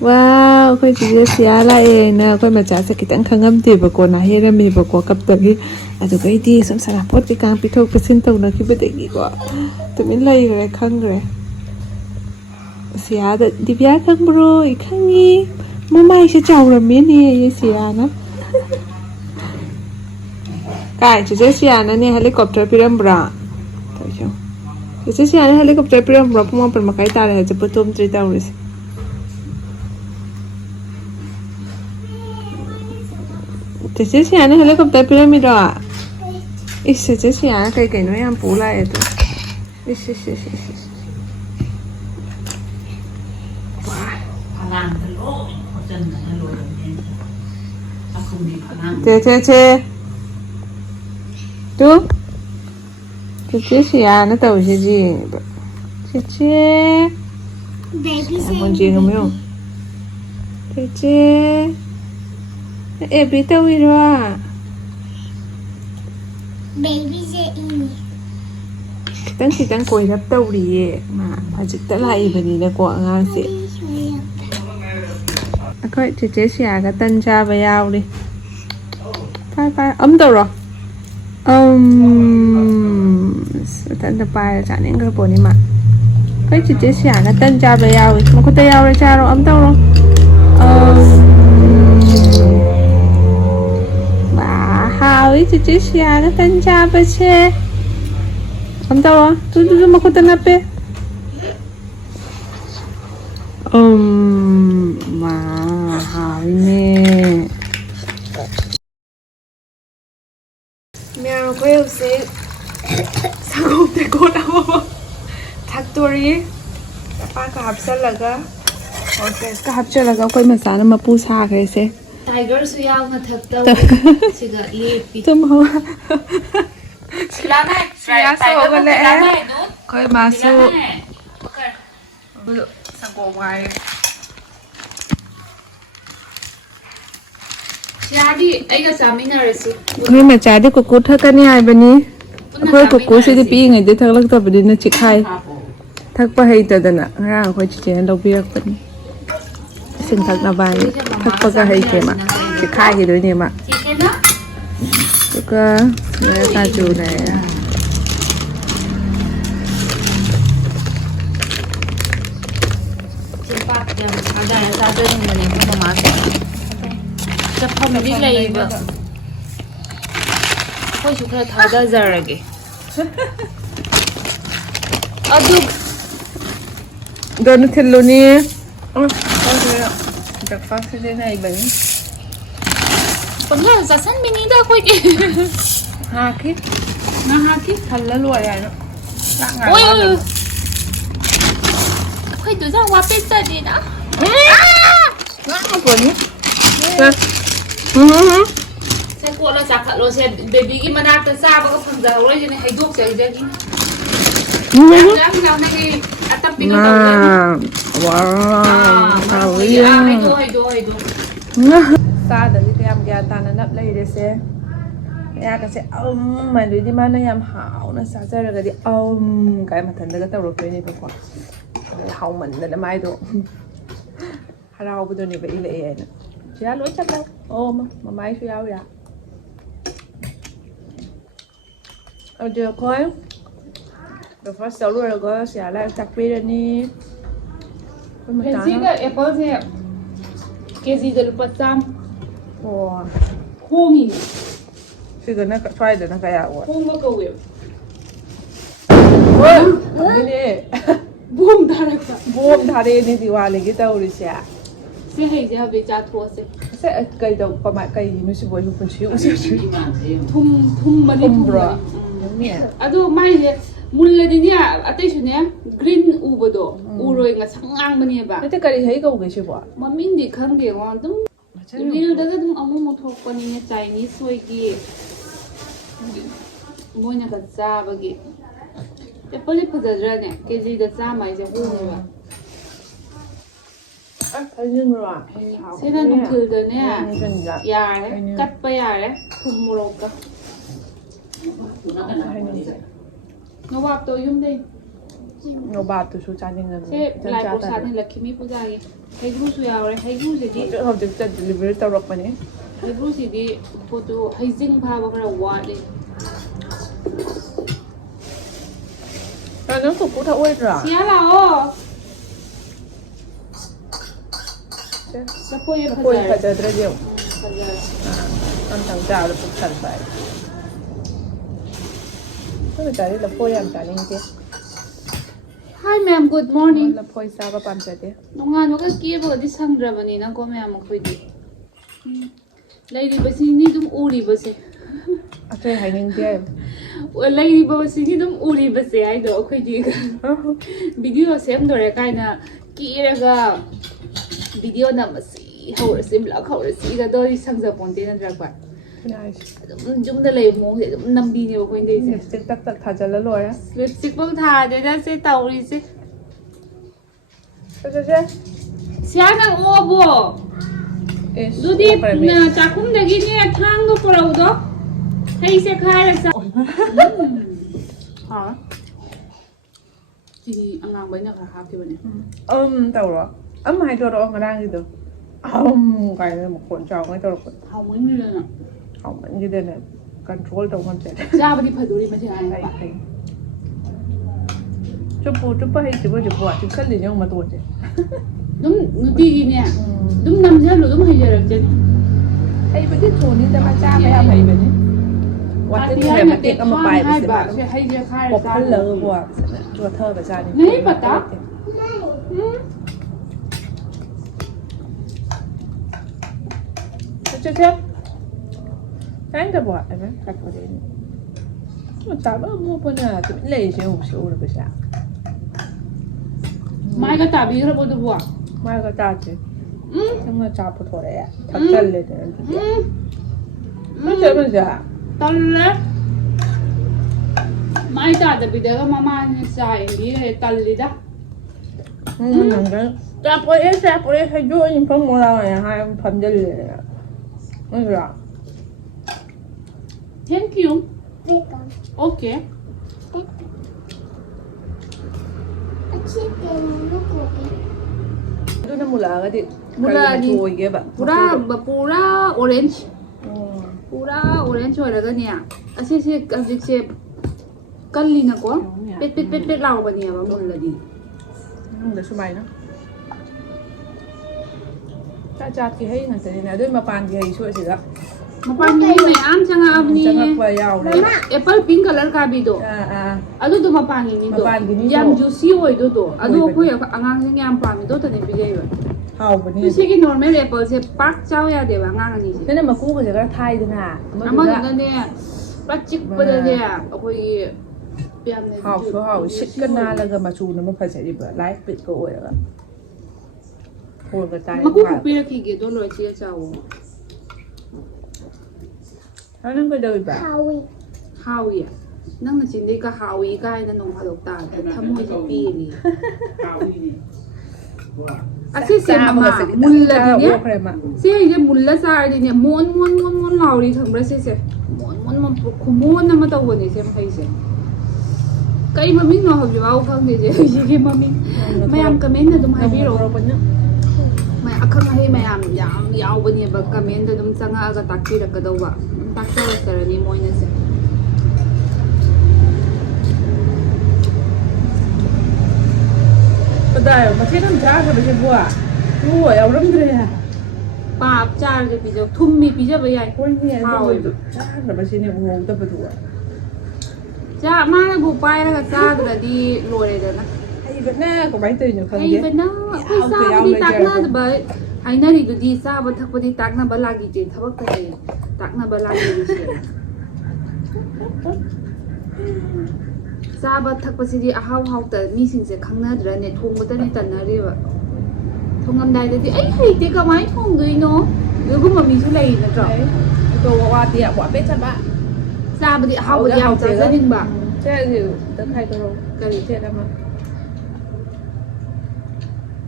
Wow, akwai ꯆꯦꯆꯦ ꯁꯤꯌꯥ ꯂꯥꯛꯑꯦꯅ ꯑꯩꯈꯣꯏ ꯃꯆꯥꯁꯦ ꯈꯤꯇꯪ ꯈꯪꯉꯝꯗꯦꯕꯀꯣ ꯅꯥꯍꯦꯔꯝꯃꯦꯕꯀꯣ ꯀꯞꯇꯒꯤ ꯑꯗꯨꯒꯩꯗꯤ ꯁꯨꯝ ꯁꯥꯟꯅꯄꯣꯠ ꯀꯩꯀꯥ ꯄꯤꯊꯣꯛ ꯄꯤꯁꯤꯟ ꯇꯧꯅꯈꯤꯕꯗꯒꯤꯀꯣ ꯇꯨꯃꯤꯟ ꯂꯩꯈ꯭ꯔꯦ ꯈꯪꯈ꯭ꯔꯦ ꯁꯤꯌꯥꯗ ꯗꯤꯕꯤꯌꯥ ꯈꯪꯕ꯭ꯔꯣ ꯑꯩ ꯈꯪꯉꯤ ꯃꯃꯥꯏꯁꯦ ꯆꯥꯎꯔꯝꯃꯦꯅꯦ ꯁꯤꯌꯥꯅ ꯀꯥꯏ ꯆꯦꯆꯦ ꯁꯤꯌꯥꯅꯅꯦ ꯍꯦꯂꯤꯀꯣꯞꯇꯔ ꯄꯤꯔꯝꯕ꯭ꯔꯥ ꯆꯦꯆꯦ ꯁꯤꯌꯥꯅ ꯍꯦꯂꯤꯀꯣꯞꯇꯔ ꯄꯤꯔꯝꯕ꯭ꯔꯥ ꯄꯨꯡ 8:30 ꯇꯥꯔꯦ ꯍꯧꯖꯤꯛꯄꯨ ꯇꯨꯝꯗ꯭ꯔꯤ ꯇꯧꯔꯤꯁꯦ ꯆꯦꯆꯦ ꯁꯤꯌꯥꯅ ꯍꯦꯂꯤꯀꯣꯞꯇꯔ ꯄꯤꯔꯝꯃꯤꯔꯣ ꯏꯁ ꯆꯦꯆꯦ ꯁꯤꯌꯥꯅ ꯀꯩꯅꯣ ꯌꯥꯝ ꯄꯨ ꯂꯥꯛꯑꯦ ꯑꯗꯣ ꯏꯁ ꯆꯦ ꯇꯨ ꯆꯦꯆꯦ ꯁꯤꯌꯥꯅ ꯇꯧꯔꯤꯁꯤꯗꯤ ꯆꯦꯆꯦ ꯌꯦꯡꯉꯨ ꯆꯦꯆꯦ ꯑꯦꯕ꯭ꯔꯤ ꯇꯧꯔꯤꯔꯣ ꯈꯤꯇꯪ ꯀꯣꯏꯔꯞ ꯇꯧꯔꯤꯌꯦ ꯃꯥ ꯍꯧꯖꯤꯛꯇ ꯂꯥꯛꯏꯕꯅꯤꯅꯀꯣ ꯑꯉꯥꯡꯁꯦ ꯑꯩꯈꯣꯏ ꯆꯦꯆꯦ ꯁꯤꯌꯥꯒ ꯇꯟ ꯆꯥꯕ ꯌꯥꯎꯔꯤ ꯄꯥꯏ ꯑꯝ ꯇꯧꯔꯣ ꯃꯊꯟꯇ ꯄꯥꯏꯔ ꯆꯥꯅꯤꯡꯈ꯭ꯔ ꯄꯣꯠꯅꯤ ꯃꯥ ꯑꯩꯈꯣꯏ ꯆꯦꯆꯦ ꯁꯤꯌꯥꯅ ꯇꯟ ꯆꯥꯕ ꯌꯥꯎꯏ ꯃꯈꯨꯠꯇ ꯌꯥꯎꯔꯦ ꯆꯥꯔꯣ ꯑꯝ ꯇꯧꯔꯣ 하위 주짓수야 던 잡으시 안다와 두두두 먹고 떠나빼 하위네 면 고요세 상공대 고라워 닭도리 빠가 합살라가 어때가 합쳐라가 거의 마사는 마푸 사그래세 타이거스 야우나 탑다 시가 이 좀 하와 시라메 타이거 볼래 시라메 거의 마수 상고와이 시아디 아이가 자미나르시 거의 마차디 쿠쿠 ꯊꯛꯀꯅꯤ ꯍꯥꯏꯕꯅꯤ ꯑꯩꯈꯣꯏ ꯀꯨꯀꯨꯁꯤꯗꯤ ꯄꯤꯛꯏꯉꯩꯗ ꯊꯛꯂꯛꯇꯕꯅꯤꯅ ꯆꯤꯈꯥꯏ ꯊꯛꯄ ꯍꯩꯇꯗꯅ ꯉꯔꯥꯡ ꯑꯩꯈꯣꯏ ꯆꯤꯆꯦꯅ ꯂꯧꯕꯤꯔꯛꯄꯅꯤ ꯏꯁꯤꯡ ꯊꯛꯅꯕ ꯍꯥꯏꯅ ꯊꯛꯄꯒ ꯍꯩꯇꯦ ꯃꯥ ꯆꯤꯈꯥꯏꯈꯤꯗꯣꯏꯅꯦ ꯃꯥ ꯑꯗꯨꯒ ꯀꯥꯖꯨ ꯂꯩꯔꯦ ꯆꯐꯝꯗꯤ ꯂꯩꯕ ꯑꯩꯈꯣꯏꯁꯨ ꯈꯔ ꯊꯥꯗꯖꯔꯒꯦ ꯑꯗꯨ ꯗꯣꯅ ꯊꯤꯜꯂꯨꯅꯤ ꯕ꯭ꯔꯦꯛꯐꯥꯁꯁꯤꯗꯤ ꯅꯩꯕꯅꯤ ꯄꯪꯍꯥ ꯆꯥꯁꯟꯕꯤꯅꯤꯗ ꯑꯩꯈꯣꯏꯗꯤ ꯍꯥꯈꯤ ꯉꯥꯍꯥꯛꯀꯤ ꯊꯜꯂ ꯂꯣꯏꯔꯦ ꯍꯥꯏꯅ ꯆꯥꯛ ꯉꯥꯏ ꯑꯣꯏ ꯑꯩꯈꯣꯏ ꯗꯨꯖꯥ ꯋꯥꯄꯦꯠꯆꯗꯦꯅ ꯉꯥꯡꯉꯛꯄꯅꯤ ꯁꯦ ꯀꯣꯠꯂ ꯆꯥꯈꯠꯂꯣ ꯁꯦ ꯕꯦꯕꯤꯒꯤ ꯃꯅꯥꯛꯇ ꯆꯥꯕꯒ ꯐꯪꯖꯍꯧꯔꯣꯏꯁꯤꯅꯦ ꯍꯩꯗꯣꯛꯆꯈꯤꯖꯈꯤ ꯌꯥꯝꯅꯒꯤ ꯑꯇꯞꯄꯤꯗꯣ ꯍꯩꯗꯣ ꯆꯥꯗꯗꯤ ꯀꯌꯥꯝ ꯒ꯭ꯌꯥꯟ ꯇꯥꯅ ꯅꯞ ꯂꯩꯔꯦꯁꯦ ꯌꯥꯒꯁꯦ ꯑꯗꯨꯗꯤ ꯃꯥꯅ ꯌꯥꯝ ꯍꯥꯎꯅ ꯆꯥꯖꯔꯒꯗꯤ ꯀꯥꯏ ꯃꯊꯟꯇꯒ ꯇꯧꯔꯛꯇꯣꯏꯅꯦꯕꯀꯣ ꯍꯥꯎꯃꯟꯗꯅ ꯃꯥꯏꯗꯣ ꯍꯔꯥꯎꯕꯗꯨꯅꯦꯕ ꯏꯜꯂꯛꯑꯦ ꯍꯥꯏꯅ ꯁꯤꯌꯥ ꯂꯣꯏ ꯆꯠꯂꯦ ꯑꯣ ꯃꯃꯥꯏꯁꯨ ꯌꯥꯎꯔꯤꯔꯥ ꯑꯗꯨ ꯑꯩꯈꯣꯏ ꯕ꯭ꯔꯦꯛꯐꯥꯁ ꯇꯧ ꯂꯣꯏꯔꯒ ꯁꯤꯌꯥ ꯂꯥꯏꯔꯤꯛ ꯇꯥꯛꯄꯤꯔꯅꯤ ꯐꯦꯟꯁꯤꯗ ꯑꯦꯄꯜꯁꯦ ꯀꯦꯖꯤꯗ ꯂꯨꯄꯥ 100 ꯑꯣ ꯍꯣꯡꯉꯤ ꯁꯤꯗꯅ ꯁ꯭ꯋꯥꯏꯗꯅ ꯀꯌꯥ ꯑꯣꯏ ꯍꯣꯡꯕ ꯀꯧꯋꯦꯕ ꯈꯪꯉꯤꯅꯦ ꯕꯣꯝ ꯊꯥꯔꯛꯄ ꯕꯣꯝ ꯊꯥꯔꯛꯑꯦꯅꯦ ꯗꯤꯋꯥꯂꯤꯒꯤ ꯇꯧꯔꯤꯁꯦ ꯁꯤ ꯍꯩꯁꯦ ꯍꯧꯖꯤꯛ ꯆꯥꯊꯣꯛꯑꯁꯦ ꯀꯩꯒꯤꯅꯣ ꯁꯤꯕꯨ ꯑꯩꯕꯨ ꯄꯨꯟꯁꯤ ꯎꯖꯗ꯭ꯔꯤ ꯊꯨꯝꯕꯅꯤ ꯊꯨꯝꯕ꯭ꯔꯣ ꯑꯗꯣ ꯃꯥꯏꯁꯦ ꯃꯨꯜꯂꯗꯤꯅꯦ ꯑꯇꯩꯁꯨꯅꯦ ꯒ꯭ꯔꯤꯟ ꯎꯕꯗꯣ ꯎꯔꯣꯏ ꯉꯁꯪ ꯉꯥꯡꯕꯅꯦꯕ ꯅꯠꯇꯦ ꯀꯔꯤ ꯍꯩ ꯀꯧꯒꯦ ꯁꯤꯕꯣ ꯃꯃꯤꯡꯗꯤ ꯈꯪꯗꯦꯉꯣ ꯑꯗꯨꯝ ꯔꯤꯜꯗꯒ ꯑꯗꯨꯝ ꯑꯃꯨꯛ ꯊꯣꯛꯄꯅꯤꯅꯦ ꯆꯥꯏꯅꯤꯁ ꯍꯣꯏꯒꯤ ꯃꯣꯏꯅꯒ ꯆꯥꯕꯒꯤ ꯑꯦꯄꯜꯁꯦ ꯐꯖꯗ꯭ꯔꯅꯦ ꯀꯦꯖꯤꯗ 100 ꯍꯥꯏꯁꯦ ꯍꯣꯡꯉꯦꯕ ꯁꯤꯅ ꯅꯨꯡꯊꯤꯜꯗꯅꯦ ꯌꯥꯔꯦ ꯀꯠꯄ ꯌꯥꯔꯦ ꯊꯨꯝ ꯃꯣꯔꯣꯛꯀ ꯅꯋꯥꯞꯇꯣ ꯌꯨꯝꯗꯩ Anouba challenging. 세 라이브 사는 럭키미 부자기 해그루스 야오래 해그루스디 How's it delivery to Rockmany? 해그루스디 포도 해징 파버 그래 와디 I don't cook what away. 시아라오 사포에 파자 Radio. 파자 I'm down down the book side. The boy I'm telling you. Hi ma'am, good morning. The boy Saba Pamsade. 농아노가 끼에버디 상드라버니나 고메아모 코이디 레이디버시니 좀 우리버세 After hanging there. 레이디버시니 좀 우리버세 아이도 코이디 비디오 셈도레 카이나 끼에라가 비디오 남았지 하우르시 블락 하우르시 이가도 상자본데 난드라과 Nice. 좀더 레이 몽세 좀 남비니오 코인데이세 Stick tak tajala loya. 립스틱 뽕 타데다 세 타우리세 시아나 오보 누디 자 khngde 탕도 보라우도 헤이세 카이라사 하 지니 안강바이나 가 하피버네 Tao hay cho đó người đang gì được cái này một cuộn trào ngay tao 하모니르나 không như thế này control trong con trẻ 자바디 파도리 마치 아이바 chụp hay chụp chụp cắt liền nhưng mà tuột chứ 좀 누디기냐 좀 남자로 좀 해결했지 hay vẫn thích thôn đi ta mà cha phải hay vậy nhỉ qua tới ngày mà tiệc mà bài hai sẽ bà bảo sẽ hay việc khai bọc ra khăn lơ qua chùa thơ và cha đi Này bà ta chứ cái ta bỏ em cắt vào đây mà ta bao mua bên nào thì lấy xe hộp xíu rồi sao mai cái tà bí ra bộ đồ mai cái ta chứ nhưng mà cha phụ thuộc đấy thật chân lên đấy nó chơi bây giờ 딸래 mai tà đã bị đứa mama như sai đi hay 딸리다 cha phụ ấy hay vui nhưng không mua đâu này hai phần chân lên nó rồi thank you okay itu na mula cái gì mula ni chui kia bạn pura orange pura orange rồi là cái gì à sẽ cái gì sẽ cali na ko pet lao ba niya ba mula di không được số mày nữa cha thì hay là thế này đôi mà bàn thì hay suy gì đó mapani may am changa abni chẳng qua giàu đấy apple pink color ka bi do adu do mapani ni do yam juicy oi do adu ko ya angang sing yam pami do tane bi gai ba hào bên tu này se ki normal apple se pak chao ya de ba ngang ni thế nên mà cũ cái thay thế nào ama do ne plastic ba de ya koi piam ne hào số hào shit cái na là cái mà chú nó mới phải chạy đi bữa live bịt cơ ổi rồi hồi cái tay ma ku pi ra ki ge do lo chi chao nó cái đời bà hawi nang na chin dei ka hawi kai na nong halok ta thamoi ji pi ni Asi se mama mulla di ne se ide mulla sa di ne mon lauri khambra se mon khumon na ma taw ni se khai se kai mami no hob jaw khang de je ji ke mami mayam comment na dum hai bi ro mai akhang hai mayam yam yaw ba ni ba comment da dum changa ga takti ra ka daw ba takta ra sarani moina se đây mà thế nó trả cho bây giờ bùa bùa eo lắm rồi à bà cha cái bây giờ thum mi bây giờ bây giờ ôi nghe rồi trả là bây giờ này ngủ tập bùa cha mà nó bù pai nó cha rồi đi lùi rồi đó hay bên na có mấy từ nhiều không hay bên đó cái sao đi tắc na rồi hay na đi sao mà thắc đi tắc na bà lagi gì thắc cái tắc na bà lagi gì Saba thakpasidi ahau hau ta mi sing se khangna dra ne thong bata ne tan na re ba thongam dai de ai hei te ka mai thong dui no du bu ma mi su lei na tro to wa ti a wa pe chan ba Saba di ahau ba yam cha sa ding ba che gì ta khai to cái gì thế đó mà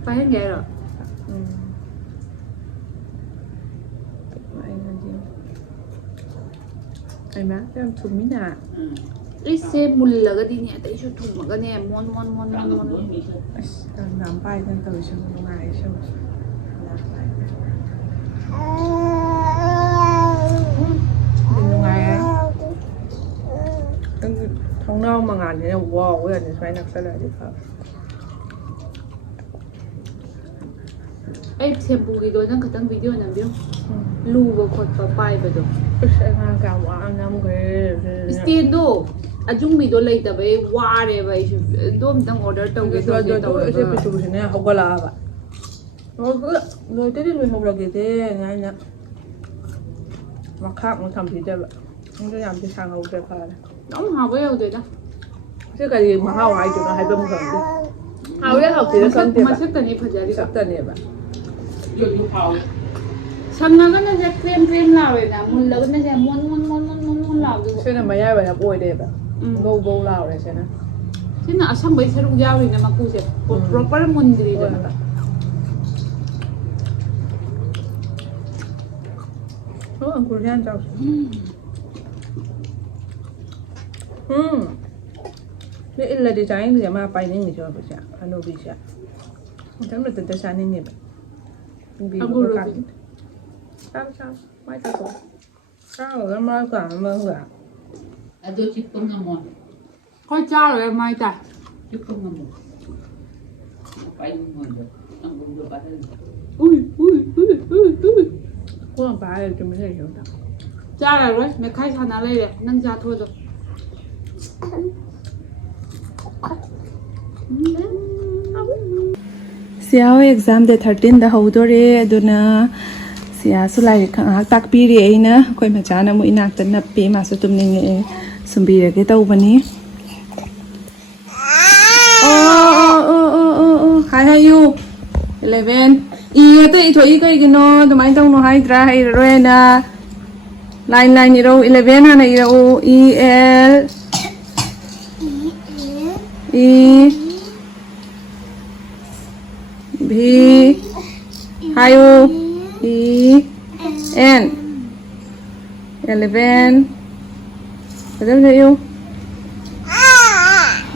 pa hen ge ro ai má cái thùng mí nà ꯑꯩꯁꯦ ꯃꯨꯜꯂꯒꯗꯤꯅꯦ ꯑꯇꯩꯁꯨ ꯊꯨꯝꯃꯒꯅꯦ ꯃꯣꯟ ꯃꯣꯟ ꯃꯣꯟ ꯃꯣꯟ ꯃꯣꯟ ꯑꯁ ꯌꯥꯝ ꯄꯥꯏꯗꯅ ꯇꯧꯔꯤꯁꯦ ꯅꯨꯡꯉꯥꯏꯔꯤꯁꯦ ꯅꯨꯡꯉꯥꯏꯔꯦ ꯊꯣꯡꯅꯥꯎ ꯃꯉꯥꯜꯅꯤꯅ ꯋꯥꯎ ꯌꯥꯅꯤ ꯁꯨꯃꯥꯏꯅ ꯅꯛꯁꯜꯂꯛꯑꯗꯤ ꯐꯕ ꯑꯩ ꯁꯦꯝꯄꯨꯒꯤꯗꯣ ꯅꯪ ꯈꯛꯇꯪ ꯚꯤꯗꯤꯑꯣ ꯅꯝꯕꯤꯌꯨ ꯂꯨꯕ ꯈꯣꯠꯄ ꯄꯥꯏꯕꯗꯣ ꯑꯁ ꯑꯉꯥꯡ ꯀꯌꯥꯝ ꯋꯥꯅ ꯅꯝꯈ꯭ꯔꯦ ꯏꯁꯇꯦꯟꯗꯣ ꯑꯖꯨꯡꯕꯤꯗꯣ ꯂꯩꯇꯕꯩ ꯋꯥꯔꯦꯕ ꯑꯩꯁꯨ ꯑꯗꯣ ꯑꯝꯇꯪ ꯑꯣꯔꯗꯔ ꯇꯧꯒꯦ ꯇꯧꯒꯦ ꯇꯧꯔꯒ ꯄꯤꯇꯨꯁꯤꯅꯦ ꯍꯧꯒꯠꯂꯛꯑꯕ ꯂꯣꯏꯇꯗꯤ ꯂꯣꯏꯍꯧꯔꯒꯦꯗꯦ ꯑꯩꯅ ꯃꯈꯥ ꯑꯃꯨꯛ ꯊꯝꯕꯤꯗꯕ ꯑꯗꯨ ꯌꯥꯝꯗꯤ ꯁꯥꯡꯍꯧꯗ꯭ꯔꯦ ꯐꯔꯦ ꯌꯥꯝ ꯍꯥꯎꯕ ꯌꯧꯗꯦꯗ ꯁꯤ ꯀꯔꯤ ꯃꯍꯥꯎ ꯍꯥꯏꯗꯣꯏꯅꯣ ꯍꯥꯏꯐꯝ ꯈꯪꯗꯦ ꯍꯥꯎꯔꯦ ꯍꯥꯎꯇꯦꯔ ꯈꯪꯗꯦꯕ ꯃꯁꯛꯇꯅꯤ ꯐꯖꯔꯤꯕ ꯃꯁꯛꯇꯅꯦꯕ ꯁꯪꯉꯒꯅꯁꯦ ꯀ꯭ꯔꯦꯝ ꯀ꯭ꯔꯦꯝ ꯂꯥꯎꯋꯦꯅ ꯃꯨꯜꯂꯒꯅꯁꯦ ꯃꯣꯟ ꯃꯣꯟ ꯃꯣꯟ ꯃꯣꯟ ꯃꯣꯟ ꯃꯣꯟ ꯂꯥꯎꯗꯣꯏꯕ ꯁꯤꯅ ꯃꯌꯥꯏ ꯑꯣꯏꯔꯞ ꯑꯣꯏꯔꯦꯕ ꯒꯧ ꯒꯧ ꯂꯥꯎꯔꯦ ꯁꯤꯅ ꯁꯤꯅ ꯑꯁꯪꯕꯩ ꯁꯔꯨꯛ ꯌꯥꯎꯔꯤꯅ ꯃꯀꯨꯁꯦ ꯄ꯭ꯔꯣꯄꯔ ꯃꯨꯟꯗ꯭ꯔꯤꯗꯅ ꯑꯪꯀꯨꯔ ꯌꯥꯝ ꯆꯥꯎꯁꯤ ꯁꯤ ꯏꯜꯂꯗꯤ ꯆꯥꯅꯤꯡꯗꯦ ꯃꯥ ꯄꯥꯏꯅꯤꯡꯉꯤꯁꯦ ꯑꯩꯈꯣꯏꯁꯦ ꯑꯅꯨꯕꯤꯁꯦ ꯃꯊꯟꯇ ꯆꯥꯅꯤꯡꯉꯦꯕ ꯎꯕꯤꯕꯒ ꯀꯥꯟꯗ ꯆꯥꯎ ꯃꯥꯏ ꯇꯥꯊꯣꯛ ꯆꯥꯎꯔꯒ ꯃꯥ ꯀꯥꯟꯅꯕꯒ ꯑꯗꯨ ꯆꯤꯛꯄ ꯉꯝꯃꯣꯏ ꯍꯣꯏ ꯆꯥꯔꯣꯏ ꯃꯥꯏ ꯇꯥꯏ ꯆꯤꯛꯄ ꯉꯝꯃꯣꯏ ꯄꯥꯏꯅꯤꯡꯉꯣꯏꯕ ꯑꯪꯒꯨꯔꯗꯣ ꯄꯥꯏꯍꯜꯂꯨ ꯀꯣꯟ ꯄꯥꯏꯔ ꯇꯨꯃꯤꯟ ꯂꯩꯈꯤꯕꯗ ꯆꯥꯔꯔꯣꯏ ꯃꯦꯈꯥꯏ ꯁꯥꯟꯅ ꯂꯩꯔꯦ ꯅꯪ ꯆꯥꯊꯣꯛꯑꯗꯣ ꯁꯤꯌꯥꯎ ꯑꯦꯛꯖꯥꯝ ꯗꯦꯠ 13ꯗ ꯍꯧꯗꯣꯔꯦ ꯑꯗꯨꯅ ꯁꯤꯌꯥꯁꯨ ꯂꯥꯏꯔꯤꯛ ꯉꯥꯏꯍꯥꯛ ꯇꯥꯛꯄꯤꯔꯤ ꯑꯩꯅ ꯑꯩꯈꯣꯏ ꯃꯆꯥꯅ ꯑꯃꯨꯛ ꯏꯅꯥꯛꯇ ꯅꯞꯄꯤ ꯃꯥꯁꯨ ꯇꯨꯝꯅꯤꯡꯉꯛꯑꯦ ꯁꯨꯝꯕꯤꯔꯒꯦ ꯇꯧꯕꯅꯤ ꯍꯥꯏ ꯍꯥꯏꯌꯨ 11 ꯏꯉꯛꯇ ꯏꯊꯣꯛꯏ ꯀꯩꯒꯤꯅꯣ ꯑꯗꯨꯃꯥꯏꯅ ꯇꯧꯅꯣ ꯍꯥꯏꯗ꯭ꯔꯥ ꯍꯩꯔꯔꯣꯏꯅ ꯂꯥꯏꯟ ꯂꯥꯏꯟ ꯏꯔꯧ 11 ꯍꯥꯟꯅ ꯏꯔꯛꯎ EL E V hayu E N 11 betul tak you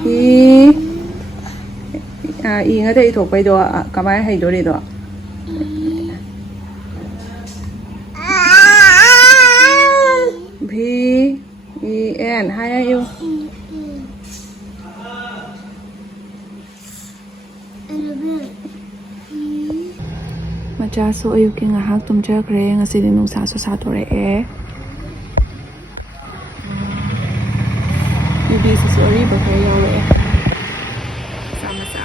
E E ngada itu apa itu kamai hai dori itu V E N hai you ꯃꯆꯥꯁꯨ ꯑꯌꯨꯛꯀꯤ ꯉꯥꯏꯍꯥꯛ ꯇꯨꯝꯖꯈ꯭ꯔꯦ ꯉꯁꯤꯗꯤ ꯅꯨꯡꯁꯥꯁꯨ ꯁꯥꯗꯣꯔꯛꯑꯦ ꯌꯨꯕꯤꯁꯤꯁꯨ ꯑꯔꯤꯕ ꯈꯔ ꯌꯥꯎꯔꯛꯑꯦ ꯃꯆꯥ ꯃꯆꯥ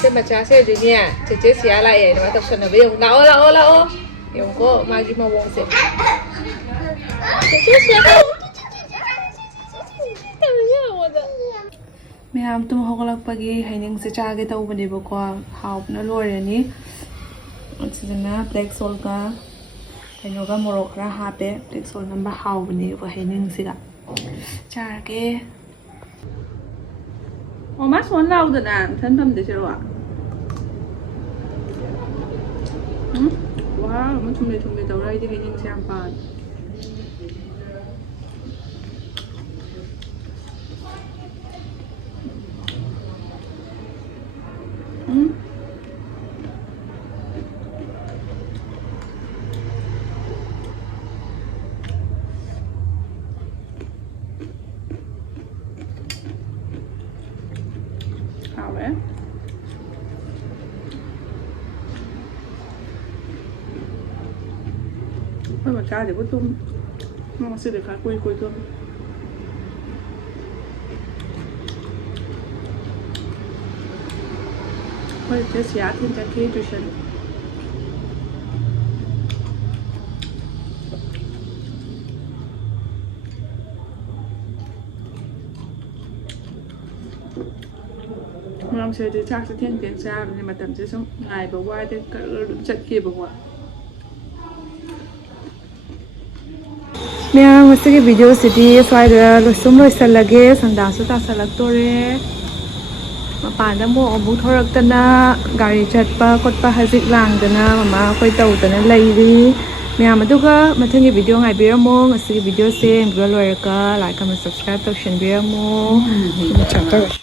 ꯁꯤ ꯃꯆꯥꯁꯦ ꯍꯧꯖꯤꯛꯅꯦ ꯆꯦꯆꯦ ꯁꯤꯌꯥ ꯂꯥꯛꯑꯦ ꯑꯗꯨꯃꯥꯏꯅ ꯇꯧꯁꯟꯅꯕ ꯌꯦꯡꯉꯨ ꯂꯥꯛꯑꯣ ꯂꯥꯛꯑꯣ ꯂꯥꯛꯑꯣ ꯌꯦꯡꯉꯨꯀꯣ ꯃꯥꯒꯤ ꯃꯑꯣꯡꯁꯦ ꯆꯦꯆꯦ ꯁꯤꯌꯥ ꯃꯌꯥꯝ ꯇꯨꯝ ꯍꯧꯒꯠꯂꯛꯄꯒꯤ ꯍꯩꯅꯤꯡꯁꯦ ꯆꯥꯒꯦ ꯇꯧꯕꯅꯦꯕꯀꯣ ꯍꯥꯎꯕꯅ ꯂꯣꯏꯔꯅꯤ ꯁꯤꯗꯅ ꯕ꯭ꯂꯦꯛ ꯁꯣꯜꯒ ꯀꯩꯅꯣꯒ ꯃꯣꯔꯣꯛ ꯈꯔ ꯍꯥꯞꯄꯦ ꯕ꯭ꯂꯦꯛ ꯁꯣꯜ ꯅꯝꯕ ꯍꯥꯎꯕꯅꯦꯕ ꯍꯩꯅꯤꯡꯁꯤꯒ ꯆꯥꯔꯒꯦ ꯑꯣ ꯃꯥ ꯁꯣꯟ ꯂꯥꯎꯗꯅ ꯃꯊꯟ ꯊꯝꯗꯣꯏꯁꯤꯔꯣ ꯋꯥ ꯑꯃ ꯊꯨꯝꯂꯦ ꯊꯨꯝꯂꯦ ꯇꯧꯔ ꯑꯩꯗꯤ ꯍꯩꯅꯤꯡꯁꯦ ꯌꯥꯝ ꯄꯥꯝꯃꯦ 하왜? mà cha thì có tôm nó sẽ được khá quỳ quỳ tôm thôi cái xả thêm trái kia cho xin Mong sẽ đi chắc sẽ thiên tiền xa nhưng mà tầm sẽ sống ngày vừa qua thì trận kia vừa qua ꯃꯌꯥꯝ ꯉꯁꯤꯒꯤ ꯚꯤꯗꯤꯑꯣꯁꯤꯗꯤ ꯁ꯭ꯋꯥꯏꯗ ꯂꯣꯏꯁꯨꯝ ꯂꯣꯏꯁꯜꯂꯒꯦ ꯁꯟꯗꯥꯁꯨ ꯇꯥꯁꯜꯂꯛꯇꯣꯔꯦ ꯃꯄꯥꯟꯗ ꯑꯃꯨꯛ ꯊꯣꯔꯛꯇꯅ ꯒꯥꯔꯤ ꯆꯠꯄ ꯈꯣꯠꯄ ꯍꯖꯤꯛ ꯂꯥꯡꯗꯅ ꯃꯃꯥ ꯑꯩꯈꯣꯏ ꯇꯧꯗꯅ ꯂꯩꯔꯤ ꯃꯌꯥꯝ ꯑꯗꯨꯒ ꯃꯊꯪꯒꯤ ꯚꯤꯗꯤꯑꯣ ꯉꯥꯏꯕꯤꯔꯝꯃꯣ ꯉꯁꯤꯒꯤ ꯚꯤꯗꯤꯑꯣꯁꯦ ꯌꯦꯡꯕꯤꯕ ꯂꯣꯏꯔꯒ ꯂꯥꯏꯛ ꯑꯃ ꯁꯕꯁꯀ꯭ꯔꯥꯏꯕ ꯇꯧꯁꯟꯕꯤꯔꯝꯃꯣ ꯆꯥꯎ ꯇꯧꯔꯁꯤ